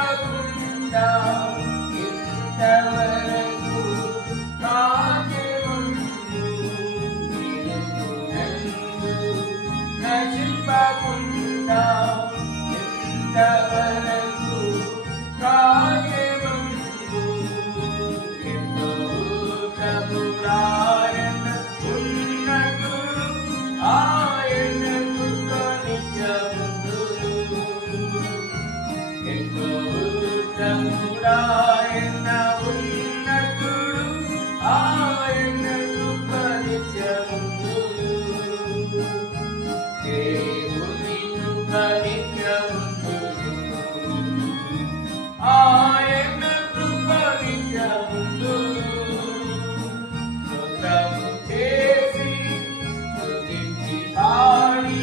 నశింపకుండా ఇంతవరకు కాచెముందు నిలుపునందు నశింపకుండా ఇంతవరకు కాచెముందు ఎంతో ప్రభురాయన ఉన్నతుడు ఆయనకు నిత్యముందుడు ఎంతో ప్రభురాయన ఉన్నతుడు ఆయనకు నిత్యముందుడు దేవుని నిత్యముందుడు ఆయన కృప నిత్యముందుడు స్తోత్రము చేసి స్తుతించి పాడి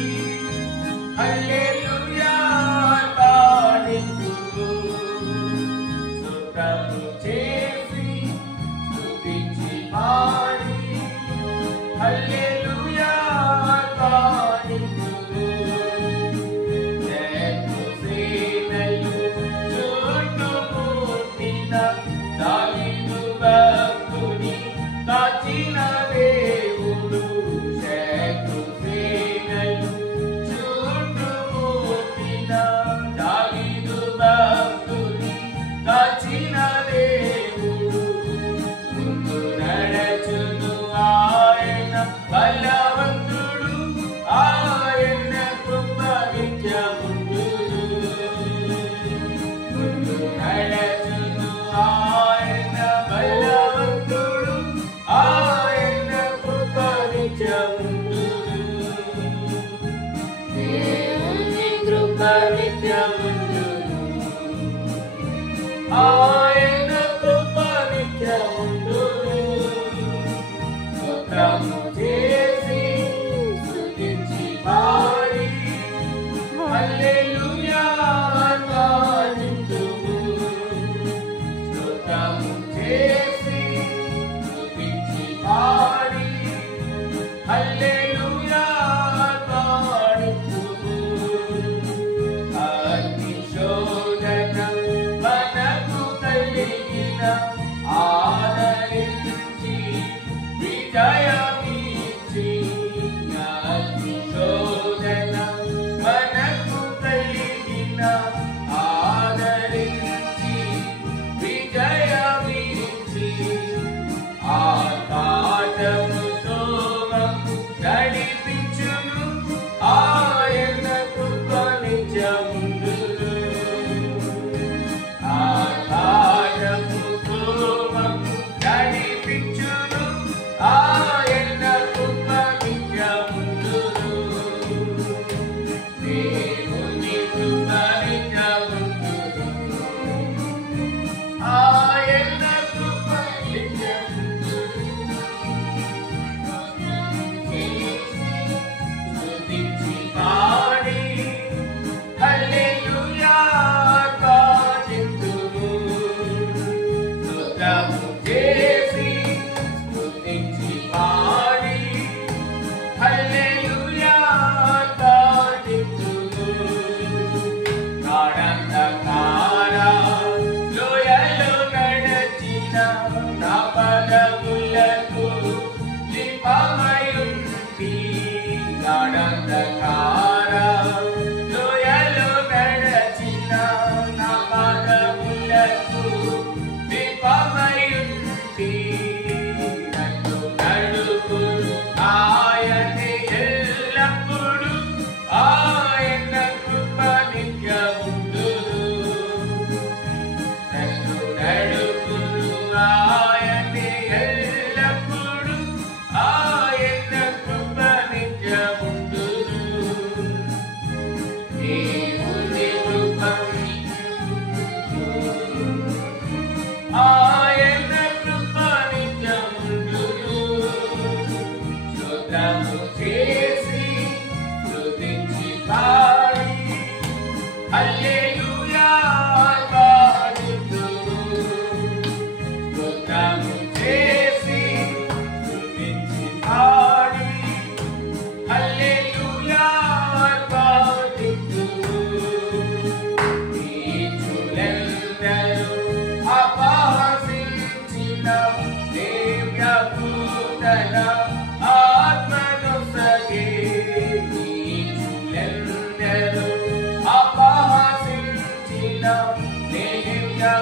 హల్లెలూయా పాడింతుము స్తోత్రము చేసి స్తుతించి పాడి హల్లెలూయా పాడింతుము సేనలు చుట్టుముట్టిన దావీదు భక్తుని కాచిన దేవుడు శత్రు సేనలు చుట్టుముట్టిన దావీదు భక్తుని కాచిన దేవుడు ముందు నడచును ఆయన బలవంతుడు ఆయన కృప నిత్యముందుడు ముందు నడచును ఆయన బలవంతుడు ఆయన కృప నిత్యముందుడు దేవుని కృప నిత్యముందుడు ఆయన కృప నిత్యముందుడు స్తోత్రము చేసి స్తుతించి పాడి హల్లెలూయా పాడింతుము స్తోత్రము చేసి స్తుతించి పాడి హల్లెలూయా పాడింతుము అగ్ని శోధన మనకు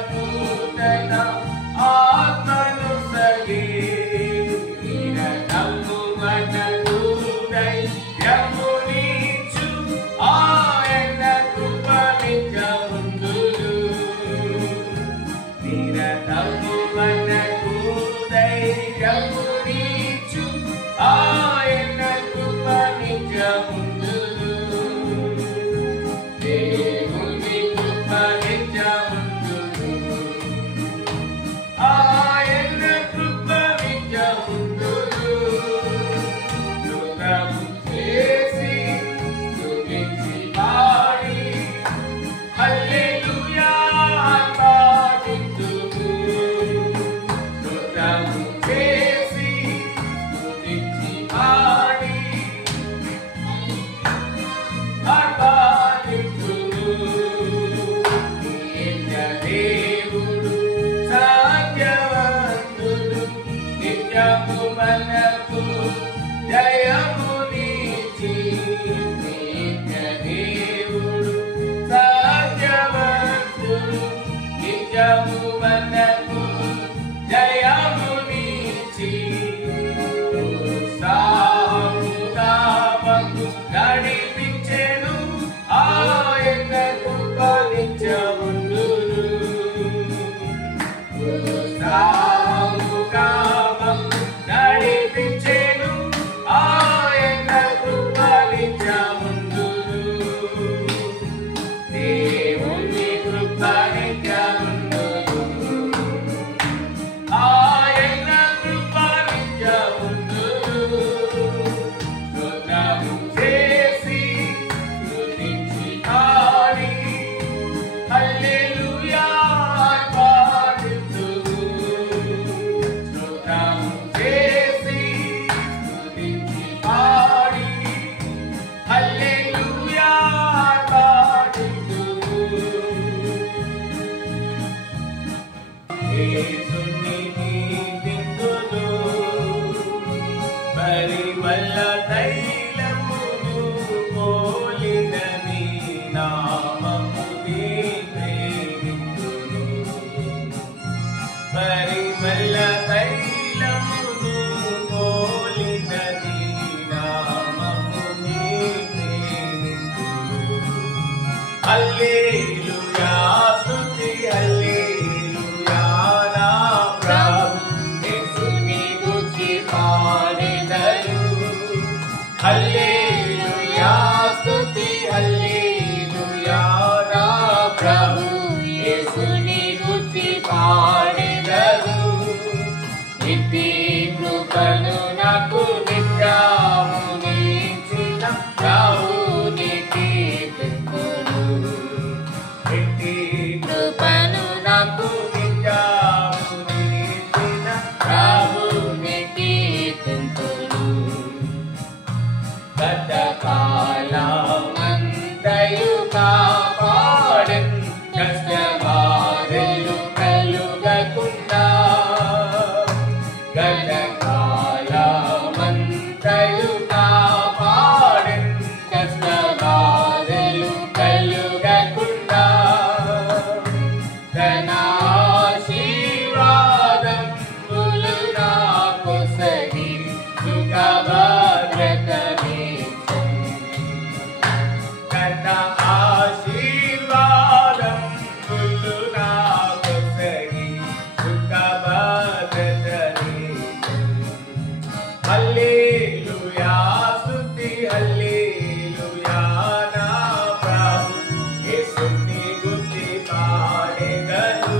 పూతన ఆత్మను సగే నిరతము మనకు ధైర్యమునిచ్చు ఆయన కృప నిత్యముందును నిరతము మనకు ధైర్యమునిచ్చు ఆయన కృప నిత్యముందును దేవుని కృప నిత్యముందును ఆయన కృప నిత్యముందును స్తుతము చేసి స్తుతించి పాడి హల్లెలూయా పాడుతుము స్తుతము చేసి స్తుతించి పాడి పాడుతుము దేవుడు సత్యవంతుడు నిత్యము మనకు జయమునిచ్చి దేవుడు సత్యవంతుడు నిత్యము మనకు జయమునిచ్చి ఉత్సాహముగా మాకు నడిపించెను ఆయన కృప నిత్యముందును ఉత్సాహముగా మాకు నడిపించెను ఆయన కృప నిత్యముందును దేవుని కృప నిత్యముందును ఆయన కృప నిత్యముందును స్తుతము చేసి స్తుతించి పాడి హల్లెలూయా పాడుతుము స్తుతము చేసి స్తుతించి పాడి హల్లెలూయా పాడుతుము యేసుని కీర్తింతును పరిమళ తైలమును పోలిన నీ నామమునే ప్రేమింతును పరిమళ తైలమును పోలిన నీ నామమునే ప్రేమింతును హల్లెలూయా స్తుతి హల్లెలూయా నా ప్రభు యేసుని గూర్చి పాడెదను హల్లెలూయా స్తుతి హల్లెలూయా నా ప్రభు యేసుని గూర్చి పాడెదను ఇట్టి కృపను నాకు నిత్యమునిచ్చిన ప్రభుని కీర్తింతును ఇట్టి కృపను నాకు నిత్యమునిచ్చిన ప్రభుని కీర్తింతును గతకాలమంతయు కాపాడెన్ కష్టబాధలు కలుగకుండా గతకాలమంతయు కాపాడెన్ కష్టబాధలు కలుగకుండా తన ఆశీర్వాదములు నాకు సగి సుఖభద్రతనిచ్చెను తన ఆశీర్వాదములు నాకు సగి సుఖభద్రతనిచ్చెను హల్లెలూయా స్తుతి హల్లెలూయా నా ప్రభు యేసుని గూర్చి పాడెదను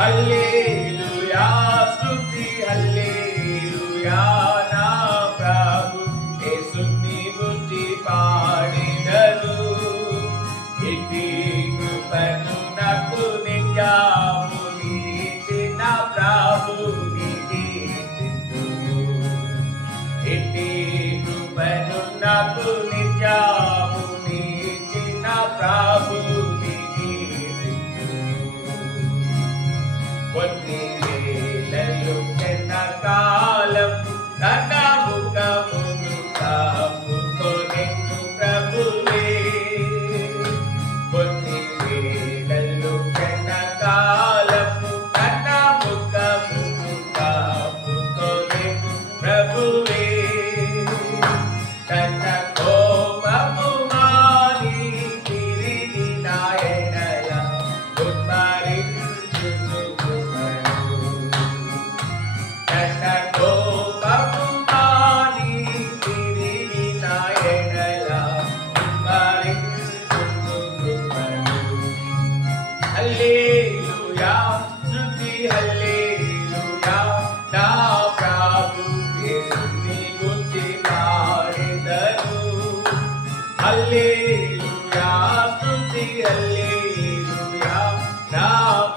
హల్లెలూయా స్తుతి హల్లెలూయా నా ప్రభు యేసుని గూర్చి పాడెదను ఇట్టి కృపను నాకు నిత్యమునిచ్చిన ప్రభుని కీర్తింతును ఇట్టి కృపను నాకు నిత్యమునిచ్చిన ప్రభుని కీర్తింతును కొన్ని వేళలు చిన్న కాలం తన ముఖమును కప్పుకొనెను ప్రభువే కొన్ని వేళలు హల్లెలూయా స్తుతి హల్లెలూయా నా ప్రభు యేసుని గూర్చి పాడెదను హల్లెలూయా స్తుతి హల్లెలూయా నా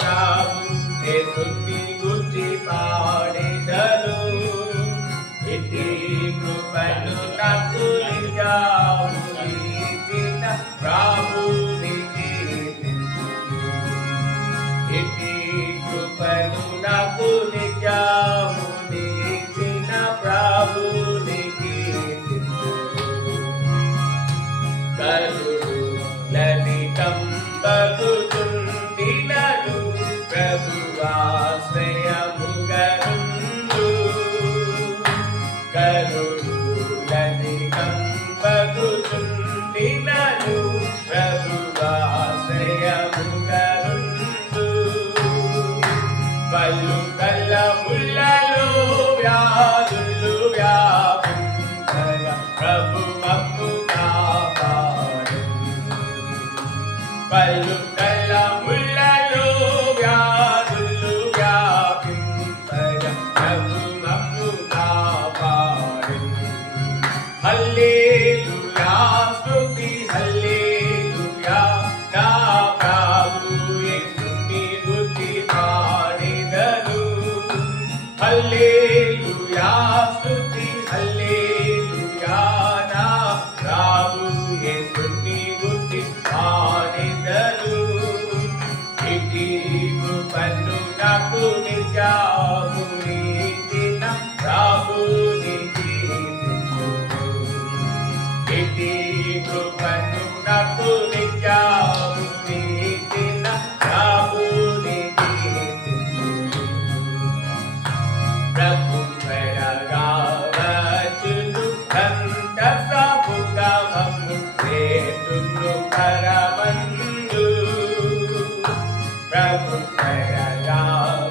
ప్రభు యేసుని గూర్చి పాడెదను ఇట్టి కృపను నాకు నిత్యము ఇచ్చిన ప్రభునికి ఇట్టి కృపను నాకు నిత్యము ఇచ్చిన ప్రభునికి కరుణలధికం బతుకుండినను ప్రభువాశ్రయముగనుండు కరుణలధికం బతుకుండినను ప్రభువాశ్రయముగనుండు పలు కళ్ళములలో వ్యాధులు వ్యాపించగా ప్రభు మమ్ము కాపాడు పలు కళ్ళములలో వ్యాధులు వ్యాపించగా ప్రభు మమ్ము కాపాడు హల్లెలూయా స్తుతి హల్లెలూయా నా ప్రభు యేసుని గూర్చి పాడెదను హల్లెలూయా స్తుతి హల్లెలూయా నా ప్రభు యేసుని గూర్చి పాడెదను ఇట్టి కృపను నాకు నిత్యము ఇచ్చిన ప్రభునికి ఇట్టి కృపను నాకు నిత్యము ఇచ్చిన ప్రభునికి ప్రభు త్వరగా వచ్చును సంతసముగా మమ్ము చేతును పరమందు ప్రభు త్వరగా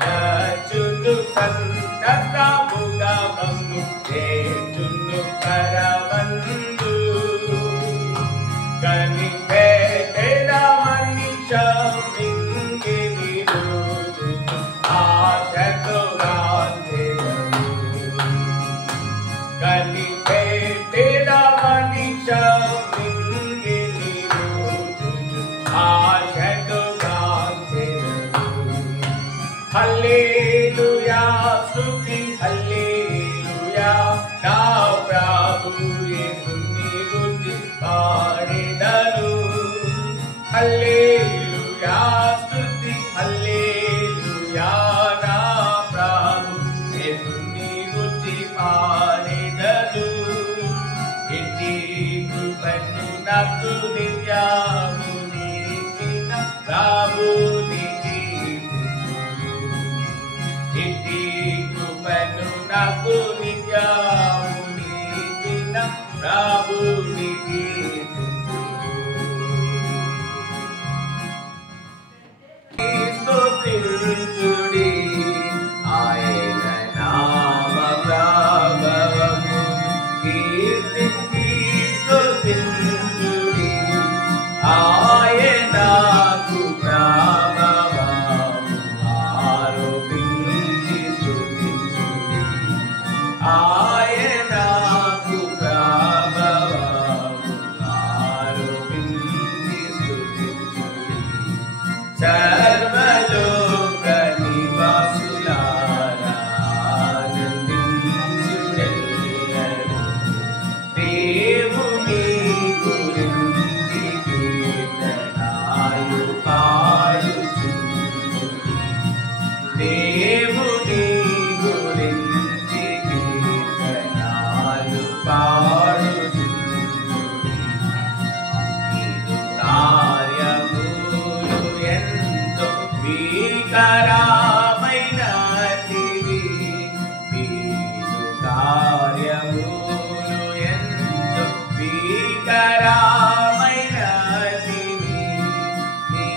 వచ్చును సంతసముగా మమ్ము చేతును పరమందు కనిపెట్టెద మనిషింగిని రోజు ఆశతో గాంచెదను కనిపెట్టెద మనిషింగిని రోజు ఆశతో గాంచెదను హల్లెలూయా స్తుతి హల్లెలూయా నా ప్రభు యేసుని గూర్చి పాడెదను హల్లెలూయా స్తుతి హల్లెలూయా నా ప్రభు యేసుని గూర్చి పాడెదను ఇట్టి కృపను నాకు నిత్యము ఇచ్చిన ప్రభునికి ఇట్టి కృపను నాకు నిత్యము ఇచ్చిన ప్రభునికి స్తుతించుడి ఆయన నామ ప్రభావము కీర్తించి స్తుతించుడి ఆయనకు ప్రభావము ఆరోపించి స్తుతించుడి ఆయనకు ప్రభావము ఆరోపించి స్తుతించుడి సర్వలోక నివాసులారా ఆనందించుడెల్లరూ దేవుని గురించి కీర్తనాలు పాడుచుండుడి దేవుని గురించి కీర్తనాలు పాడుచుండుడి ఇది కార్యములు ఎంతో భీకరమైనటివి ఇది కార్యములు ఎంతో భీకరమైనటివి నీ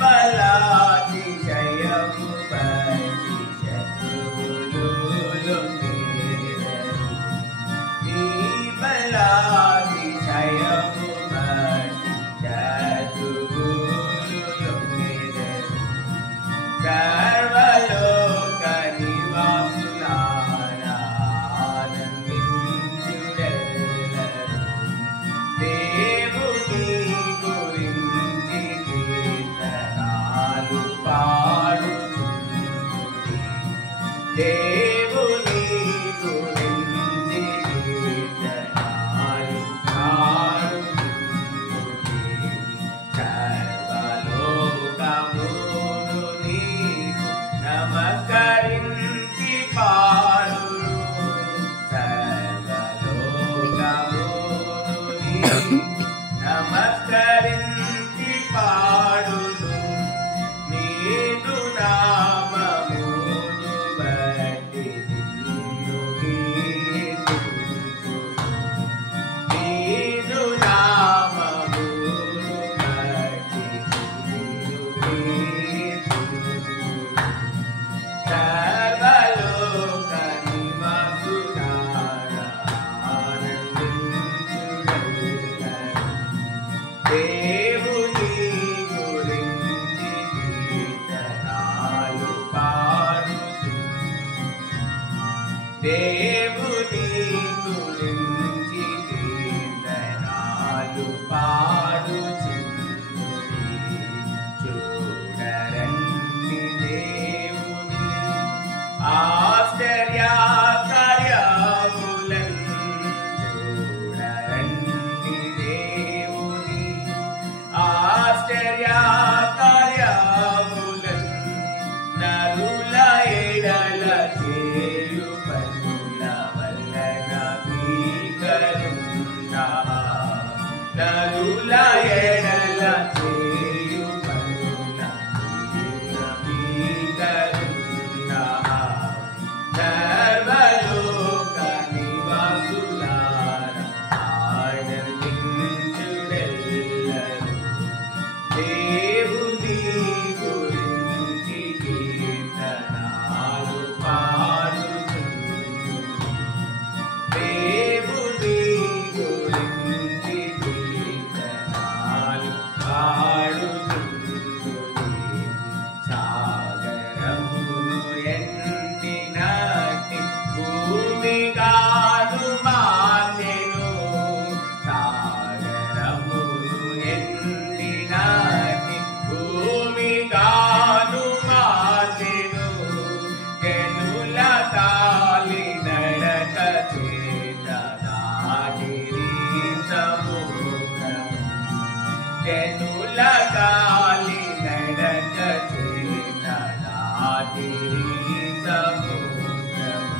బలాతిశయము పట్టి శత్రువులు లొంగెదరు నీ బలాతిశయము పట్టి శత్రువులు లొంగెదరు దేవుని గురించి కీర్తనలు పాడుచుండుడి. సర్వలోకమును నీకు నమస్కరించి పాడురు. సర్వలోకమును నీకు నమస్కరించి పాడును. నీదు నామమును బట్టి నిన్ను కీర్తింతును. నీదు నామమును బట్టి నిన్ను కీర్తింతును. సర్వలోక నివాసులారా ఆనందించుడెల్లరూ. దేవుని గురించి కీర్తనలు పాడుచుండుడి. దేవుని గురించి కీర్తనలు పాడుచుండుడి. చూడరండి దేవుని ఆశ్చర్య కార్యములను. చూడరండి దేవుని ఆశ్చర్య కార్యములను. నరుల ఎడల చేయు పనుల వలన భీకరుండా. నరుల ఎడల చేయు పనుల భీకరుండా. సర్వలోక నివాసులారా ఆనందించుడెల్లరూ. దేవుని గురించి కీర్తనలు పాడుచుండుడి. దేవుని గురించి కీర్తనలు పాడుచుండుడి. సాగరమును ఎండినట్టి భూమిగాను మార్చెను. సాగరమును ఎండినట్టి భూమిగాను మార్చెను. జనుల కాలి నడక చేత దాటిరి సముద్రము. జనుల కాలి నడక చేత దాటిరి సముద్రము.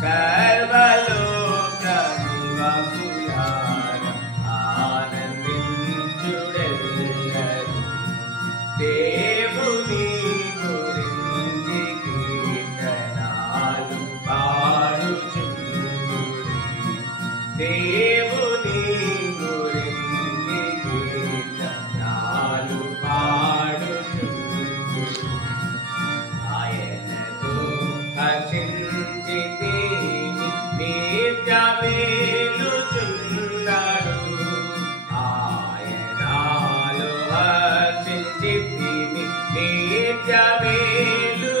సర్వలోక నివాసులారా ఆనందించుడెల్లరూ. దేవుని గురించి కీర్తనలు పాడుచుండుడి. దేవుని గురించి కీర్తనలు పాడుచుండుడి. ఆయనతో హర్షించితిమి నిత్యమేలుచున్నాడు. ఆయనలో హర్షించితిమి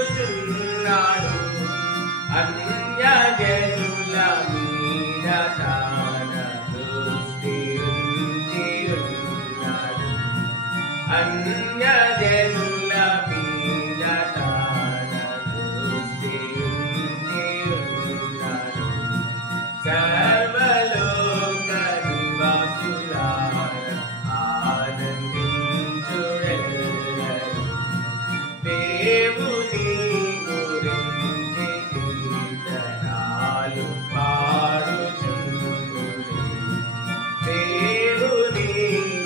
నిత్యమేలుచున్నాడు. అన్యజనుల మీద తన దృష్టి ఉంచి ఉన్నాడు. అన్యజనుల మీద తన దృష్టి ఉంచి ఉన్నాడు. సర్వలోక నివాసులారా ఆనందించుడెల్లరూ. దేవుని గురించి కీర్తనలు పాడుచుండుడి. దేవుని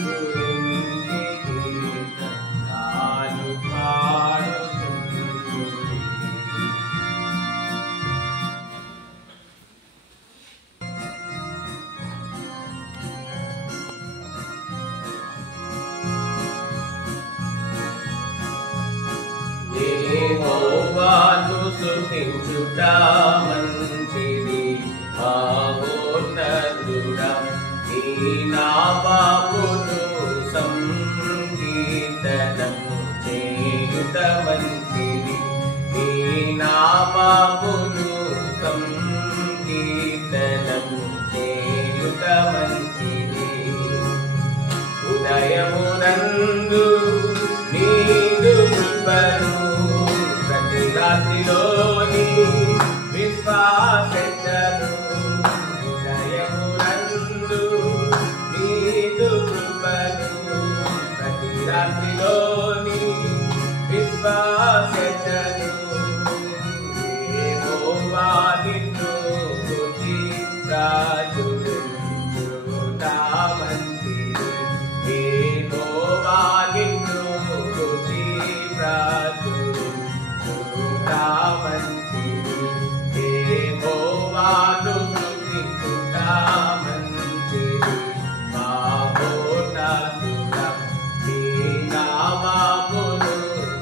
గురించి కీర్తనలు పాడుచుండుడి. యెహోవాను స్తుతించుట మంచిది. మహోన్నతుడా నీ నామమును సంకీర్తనము చేయుట మంచిది. నీ నామమును సంకీర్తనము చేయుట మంచిది. ఉదయమునందు నీదు కృపను ప్రతి రాత్రిలో నీ శ్వాసను యెహోవా నిన్ను స్తుతి ప్రాచురించుట మంచిది యెహోవా నిన్ను స్తుతి ప్రాచురించుట మంచిది యెహోవాను స్తుతించుట మంచిది మహోన్నతుడా నీ నామమును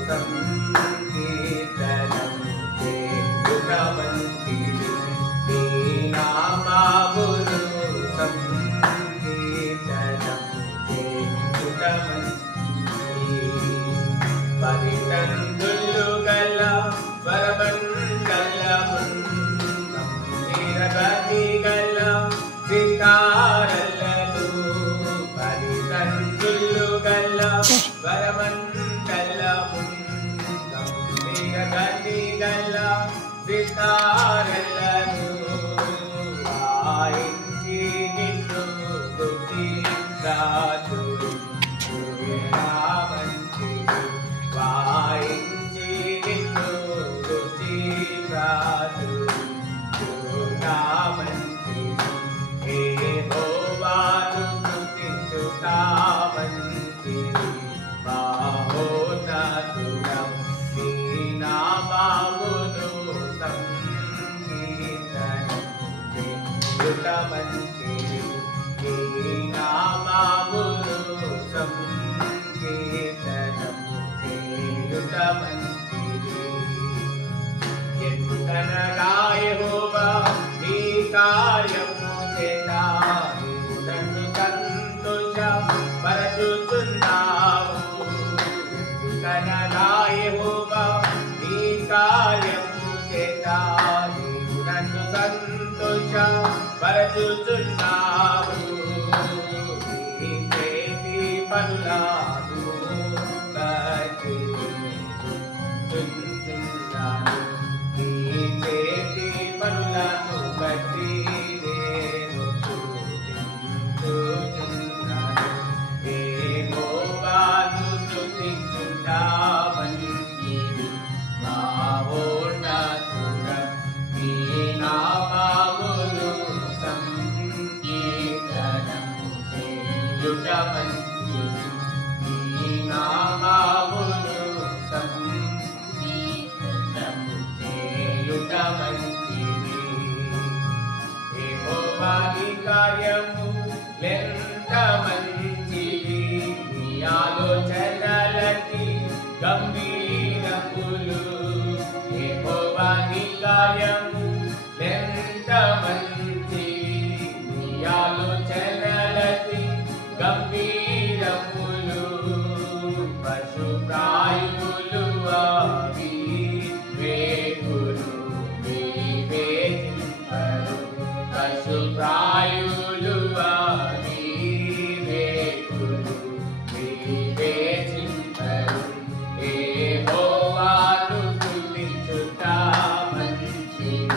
సంకీర్తనం చేయుట మంచిది నీ నామమును సంకీర్తనం చేయుట మంచిది పరితంతులు గల వరమండలముందం నిరగతి గల సితారలను పరితంతులు గల వరమండలముందం నిరగతి గల సితారలను వాయించి నిన్ను స్తుతించుట మంచిది వాయించి నిన్ను స్తుతించుట మంచిది యెహోవాను స్తుతించుట మంచిది మహోన్నతుడా నీ నామమును సంకీర్తనం చేయుట మంచిది నీ నామమును సంకీర్తనం చేయుట మంచిది ఎందుకనగా యెహోవా నీ కార్యము చేత నీవు నన్ను సంతోషపరచుచున్నావు ఎందుకనగా యెహోవా నీ కార్యము చేత నీవు నన్ను సంతోషపరచుచున్నావు నీ చేతి పనులను బట్టి స్తుతించుచున్నాను నీ చేతి పనులను బట్టి నేను స్తుతించుచున్నాను యెహోవాను స్తుతించుట మంచిది మహోన్నతుడా నీ నామమును సంకీర్తనం చేయుట మంచిది నీ నామమును సంకీర్తనం చేయుట మంచిది యెహోవా నీ కార్యములెంత మంచివి నీ ఆలోచనలకి గంభీరములు యెహోవా నీ కార్యములెంత మంచివి నీ ఆలోచనలకి గంభీరములు పశుప్రాయులు అవి వేకులు వివేచింపరు పశుప్రాయులు అవి వేకులు వివేచింపరు యెహోవాను స్తుతించుట మంచిది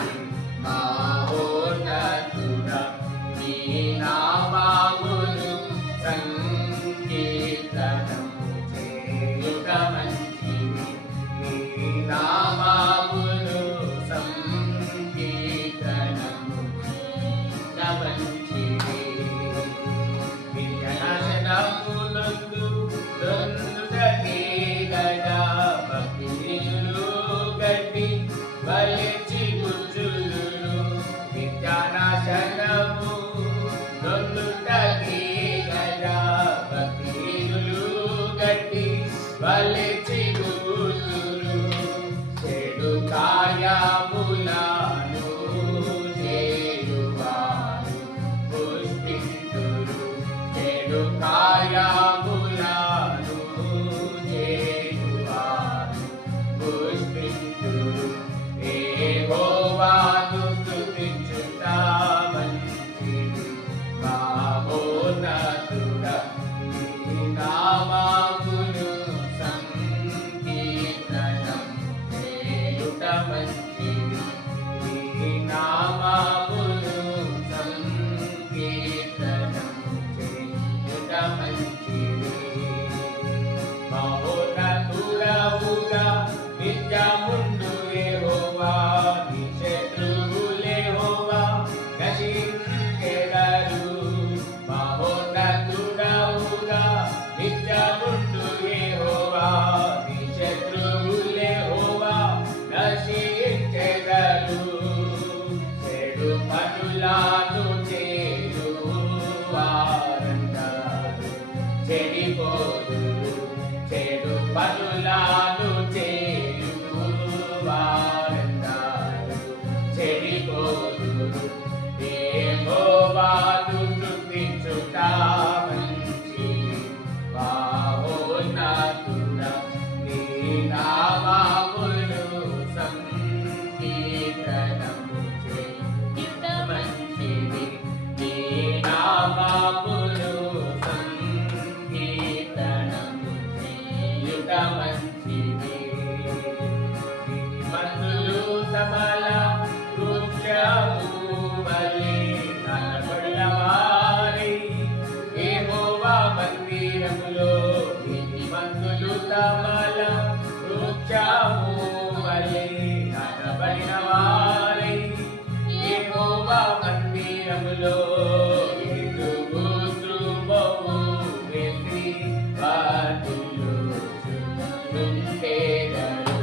తుంటేదరు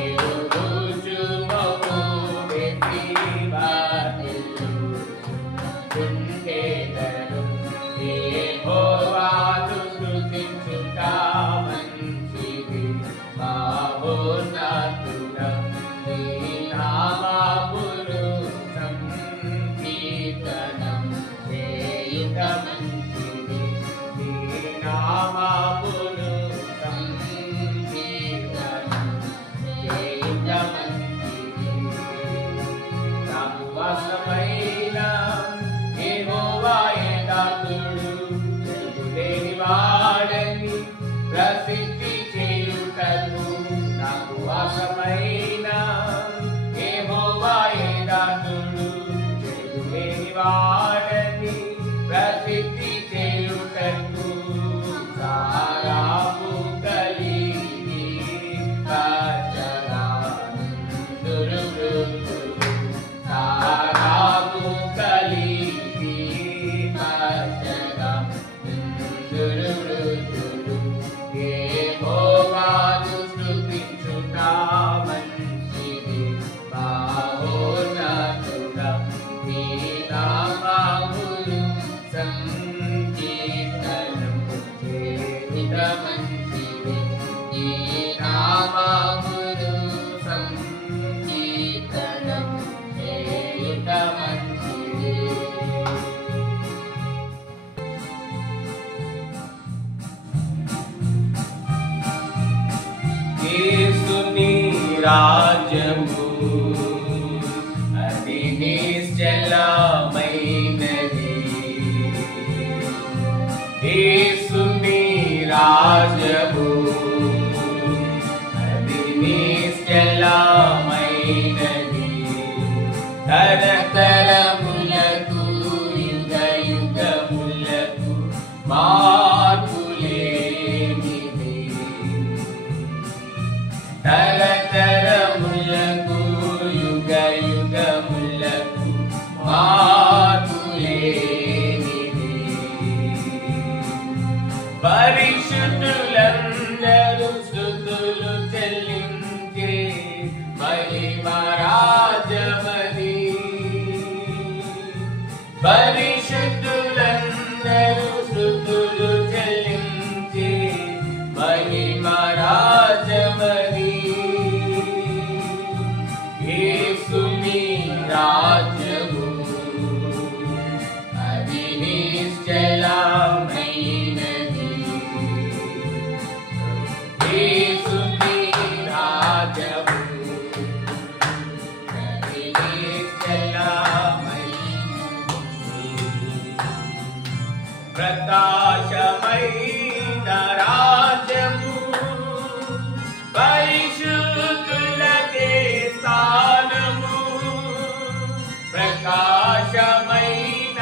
ఎదుగుచుమము వెతి వాతిల్లు తుంటేదరు యెహోవాను స్తుతించుట మంచిది మహోన్నతుడా నీ నామమును సంకీర్తనం చేయుట మంచిది నీ నామమును సంకీర్తనం చేయుట మంచిది నాకు వాసమైన యెహోవాయే దాసుడు చెరుపులేని వాడని ప్రసిద్ధి చేయుటకు నాకు వాసమైన యెహోవాయే దాసుడు చెరుపులేని వాడని ప్రసిద్ధి చేయుటకు సారాపు కలిగి కచరాందురు సారాపు కలిగి కచరాందురు యెహోవాను స్తుతించుట మంచిది మహోన్నతుడా నీ నామమును సంకీర్తనం చేయుట మంచిది నీ నామమును సంకీర్తనం చేయుట మంచిది యేసుని రాజ్యము అది నిశ్చలమైనది యేసుని రాజ్యము అది నిశ్చలమైనది తరతరములకు యుగ యుగములకు మార్పులేనిది తరతరములకు యుగ యుగములకు మార్పులేనిది పరిశుద్ధులందరూ స్తుతులు చెల్లించే మహిమరాజమది పరిశుద్ధులందరూ స్తుతులు చెల్లించే మహిమరాజమది యేసుని రాజ్యము అది నిశ్చలమైనది యేసుని రాజ్యము అది నిశ్చలమైనది ప్రకాశమైన రాజ్యము పరిశుద్ధులకే స్థానము ప్రకాశమైన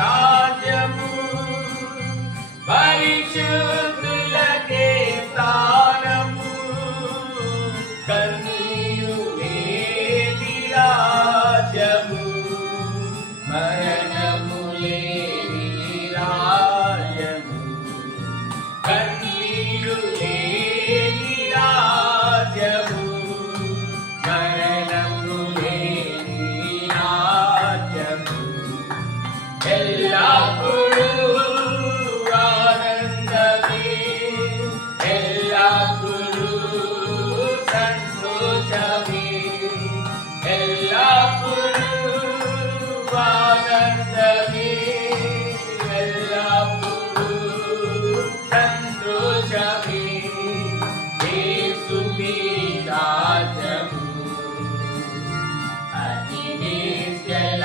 రాజ్యము పరిశుద్ధులకే స్థానము కన్నీరు లేని రాజ్యము మరణము లేని రాజ్యము కన్నీరు లేని రాజ్యము మరణము లేని రాజ్యము ఎల్లప్పుడూ ఆనందమే ఎల్లప్పుడూ సంతోషమే ఎల్లప్పుడూ ఆనందమే ఎల్లప్పుడూ సంతోషమే యేసుని రాజ్యము అది నిశ్చలమైనది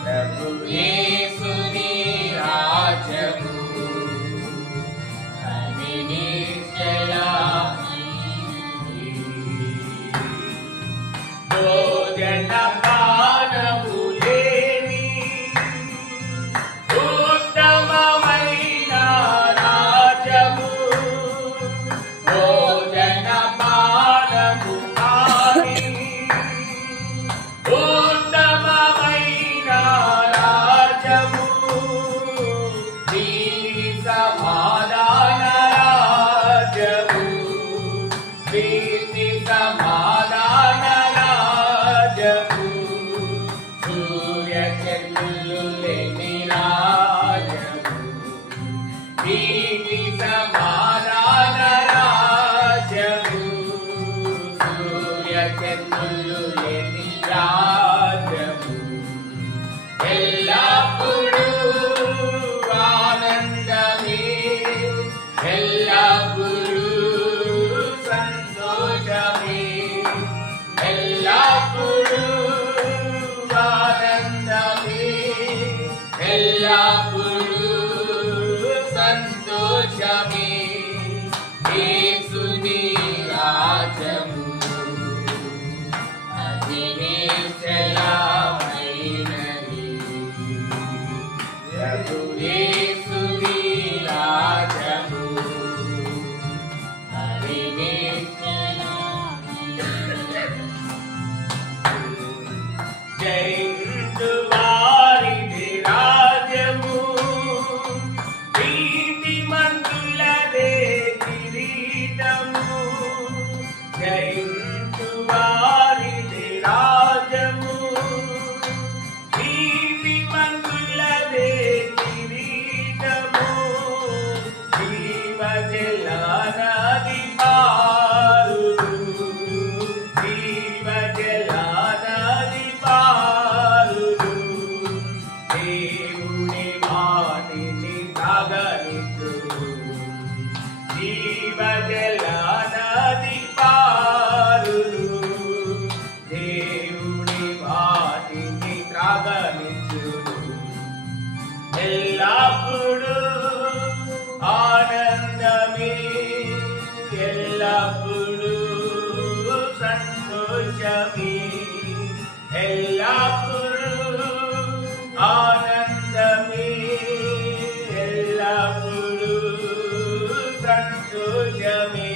ప్రభు యేసుని రాజ్యము అది నిశ్చలమైనది భోజన పానము లేని ఉత్తమమైన రాజ్యము భోజన పానము కాని ఉత్తమమైన రాజ్యము దీని సమాధాన నది పారును జీవజల నది పారును దేవుని మాటిని తాగనిచ్చును జీవజల నది పారును దేవుని మాటిని త్రాగనిచ్చును ఎల్లప్పుడూ ఆనందమే ఎల్లప్పుడూ సంతోషమే ఎల్లప్పుడూ ఆనందమే ఎల్లప్పుడూ సంతోషమే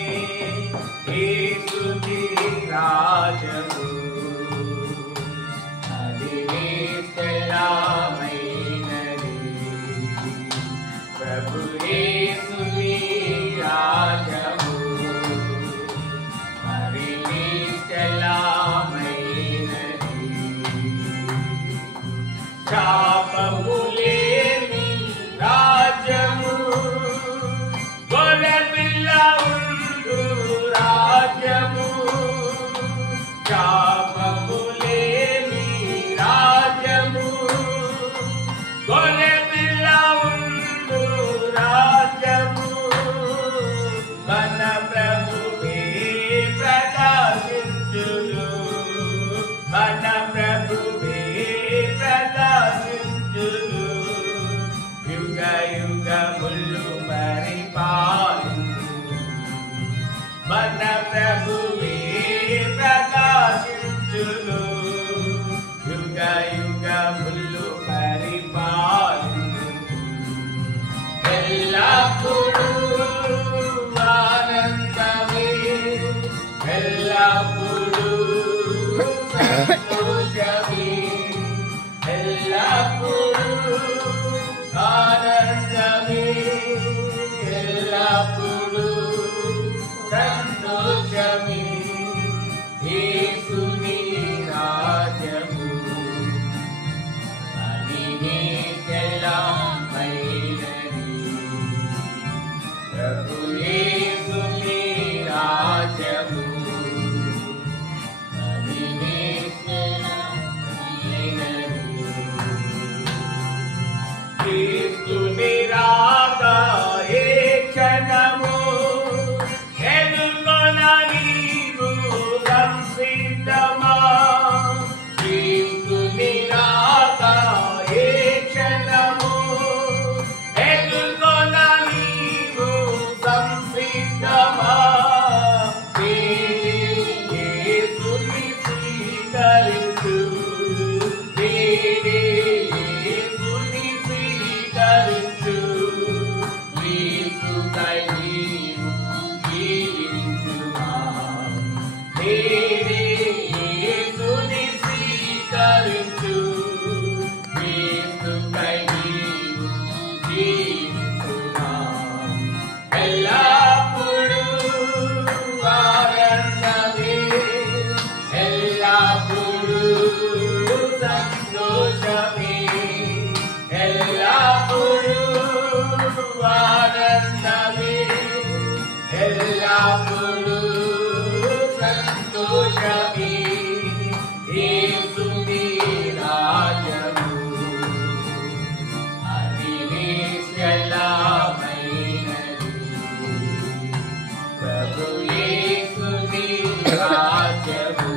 యేసుని రాజ్యము అది నిశ్చలమైనది ప్రభు యేసుని రాజ్యము అది నిశ్చలమైనది శాపము లేని రాజ్యము గొర్రెపిల్ల ఉండు రాజ్యము శాపము లేని రాజ్యము గొర్రెపిల్ల ఉండు రాజ్యము మన ప్రభువే ప్రకాశించును మన ప్రభువే ప్రకాశించును యుగ యుగములు మరి పాలించు మన ప్రభువే ప్రకాశించును యుగ యుగములు మరి పాలించు ఎల్లప్పుడూ ఆనందమే ఎల్లప్పుడూ సంతోషమే ఎల్లప్పుడూ ఆనందమే ఎల్లప్పుడూ సంతోషమే యేసుని రాజ్యము అది నిశ్చలమైనది ప్రభు యేసుని రాజ్యము అది నిశ్చలమైనది క్రీస్తుని రాక ఏ క్షణము ఎదుర్కొన నీవు సంసిద్ధమా క్రీస్తుని రాక ఏ క్షణము ఎదుర్కొన నీవు సంసిద్ధమా యేసుని స్వీకరించు యేసుని స్వీకరించు క్రీస్తుకై నీవు జీవించుమా యేసుని స్వీకరించు క్రీస్తుకై నీవు జీవించుమా ఎల్లప్పుడూ ఆనందమే ఎల్లప్పుడూ సంతోషమే ఎల్లప్పుడూ ఆనందమే ఎల్లప్పుడూ సంతోషమే యేసుని రాజ్యము అది నిశ్చలమైనది ప్రభు యేసుని రాజ్యము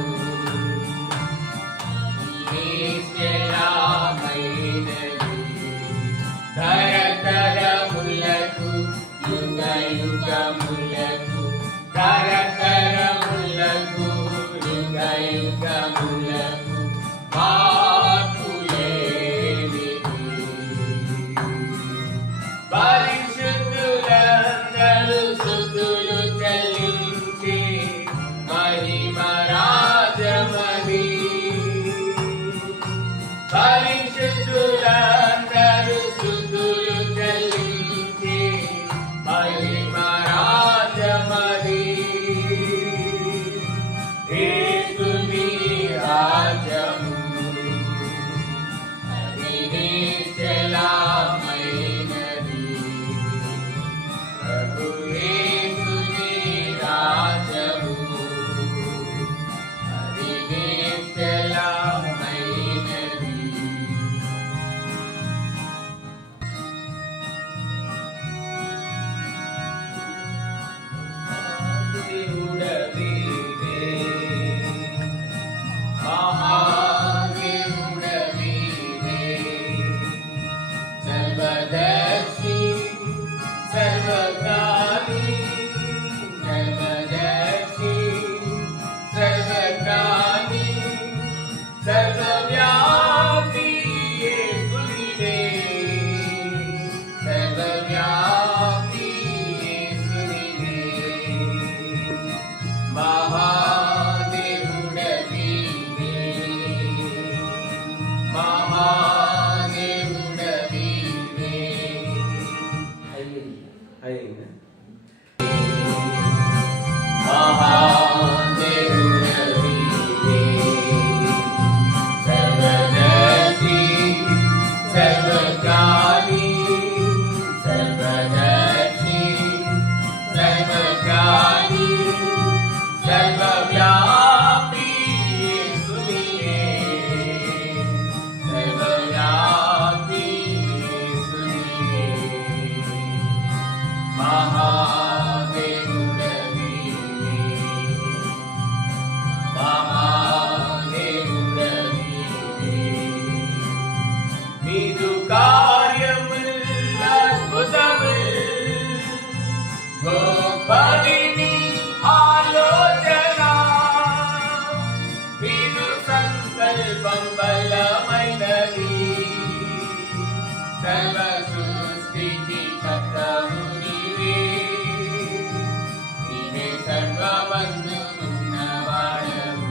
నిశ్చలమైనది తరతరములకు యుగ యుగములకు తరతరములకు యుగ యుగములకు మార్పులేనిది పరిశుద్ధులందరూ స్తుతులు చెల్లించి మహిమ రాజమది పరిశుద్ధులందరూ స్తుతులు చెల్లించి మహిమ రాజమది సర్వబంధున్నవాడవు.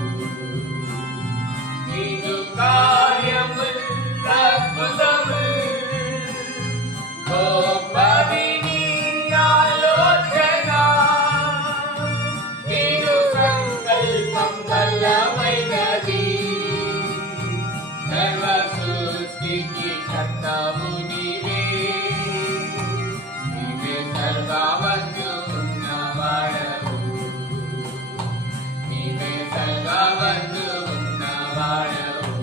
నీదు కార్యముల్ అద్భుతముల్ గొప్పది నీ ఆలోచన. నీదు సంకల్పం బలమైనది. సర్వ సృష్టికి కర్తవు నీవే. నీవే సర్వబంధున్నవాడవు. నీవే సర్వబంధున్నవాడవు.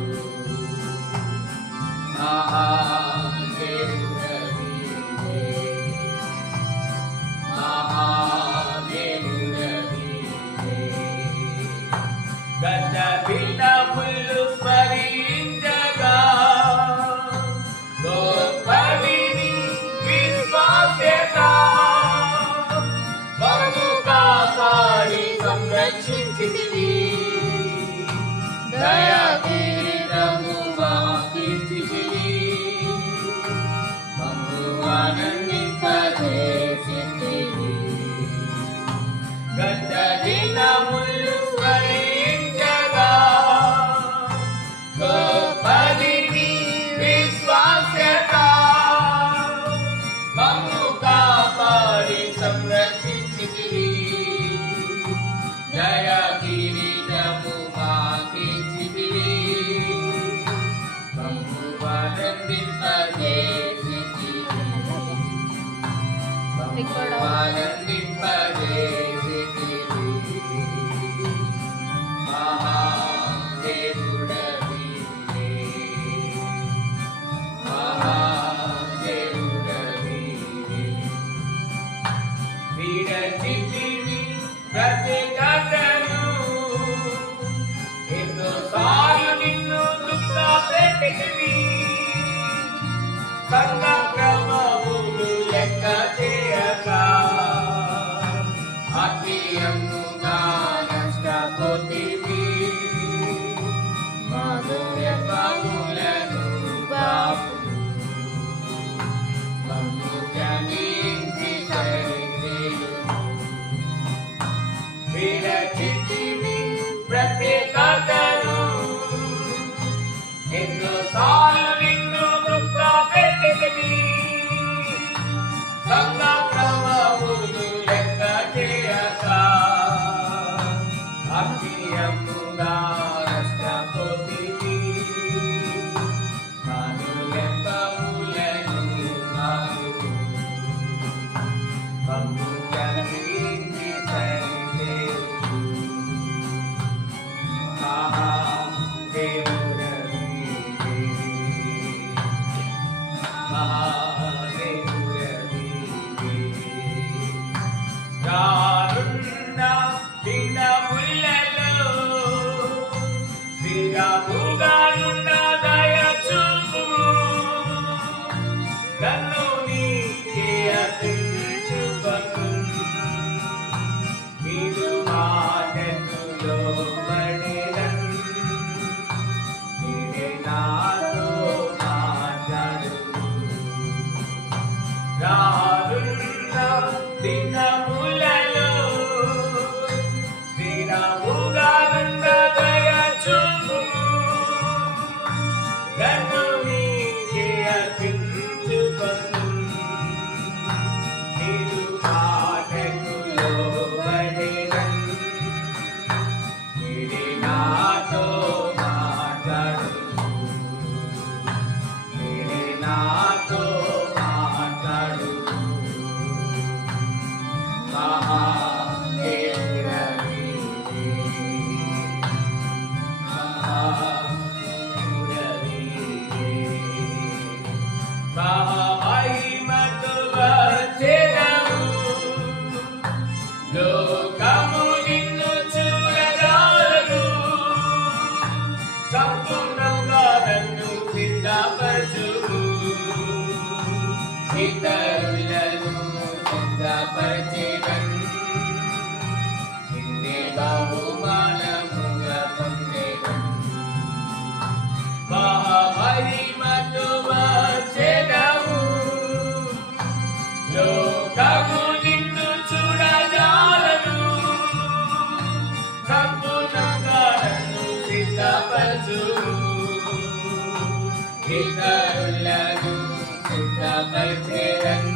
మహాదేవుడవీవే. మహాదేవుడవీవే. గత దినములు స్మరించగా గొప్పది నీ విశ్వాస్యత. మమ్ము కాపాడి సంరక్షించితివి. దయా కిరీటము మాకిచ్చితివి. మమ్ము ఆనందింపజేసితివి. గత దినములు స్మరించగా గొప్పది నీ విశ్వాస్యత. మమ్ము కాపాడి సంరక్షించితివి. దయా కిరీటము మాకిచ్చితివి. మమ్ము ఆనందింపజేసితివి. మమ్ము ఆనందింపజేసితివి. మహాదేవుడవీవే. మహాదేవుడవీవే. విడచితివి ప్రతిఘటను. ఎన్నోసార్లు నిన్ను దుఃఖపెట్టితివి. సంఘ క్రమములు లెక్క చేయక అతియముగా నష్టపోతివి. మాధుర్యములను బాపు. మమ్ము క్షమించి సరిచేయుము. విరచితివి ప్రత్యేకతను. ఎన్నోసార్లు నిన్ను దుఃఖపెట్టితివి. సంఘ క్రమములు లెక్క చేయక అతియముగా నష్టపోతివి. మాధుర్యములను బాపు. మమ్ము క్షమించి సరిచేయుము. మహాదేవుడవీవే. మహాదేవుడవీవే. రానున్న దినములలో స్థిరముగానున్న దయ చూపుము. నన్ను నీకే అర్పించుకొను. నీదు మాటకు లోబడెదను. నీవే నాతో మాట్లాడుము. రానున్న దినములలో స్థిరముగానున్న దయ చూపుము. నన్ను నీకే అర్పించుకొను. నీదు మాటకు లోబడెదను. నీవే నాతో మాట్లాడుము. నీవే నాతో మాట్లాడుము. మహాదేవుడవీవే. మహాదేవుడవీవే. మహామహిమతో వచ్చెదవు. లోకము నిన్ను చూడగలదు. సంపూర్ణంగా నన్ను సిద్ధపరచుము. ఇతరులను సిద్ధపరచెదను. నిన్నే బహుమానముగా పొందెదను. మహామహిమతో వచ్చెదవు. లోకము నిన్ను చూడజాలదు. వచ్చేదన్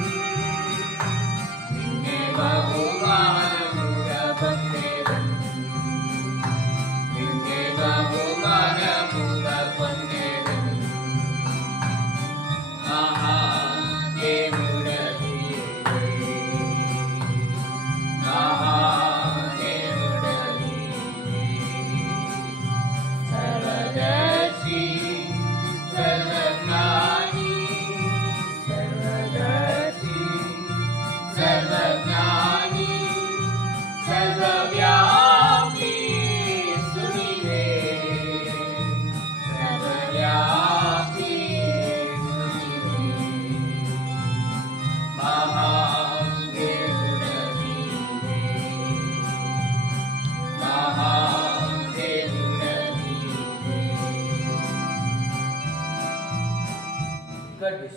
నిన్నే బహుమానముగా పొందేదన్ నిన్నే బహుమానముగా పొందేదన్ మహా దేవుడవి మహా దేవుడవి సర్వదర్శి సర్వజ్ఞాని సర్వదర్శి సర్వ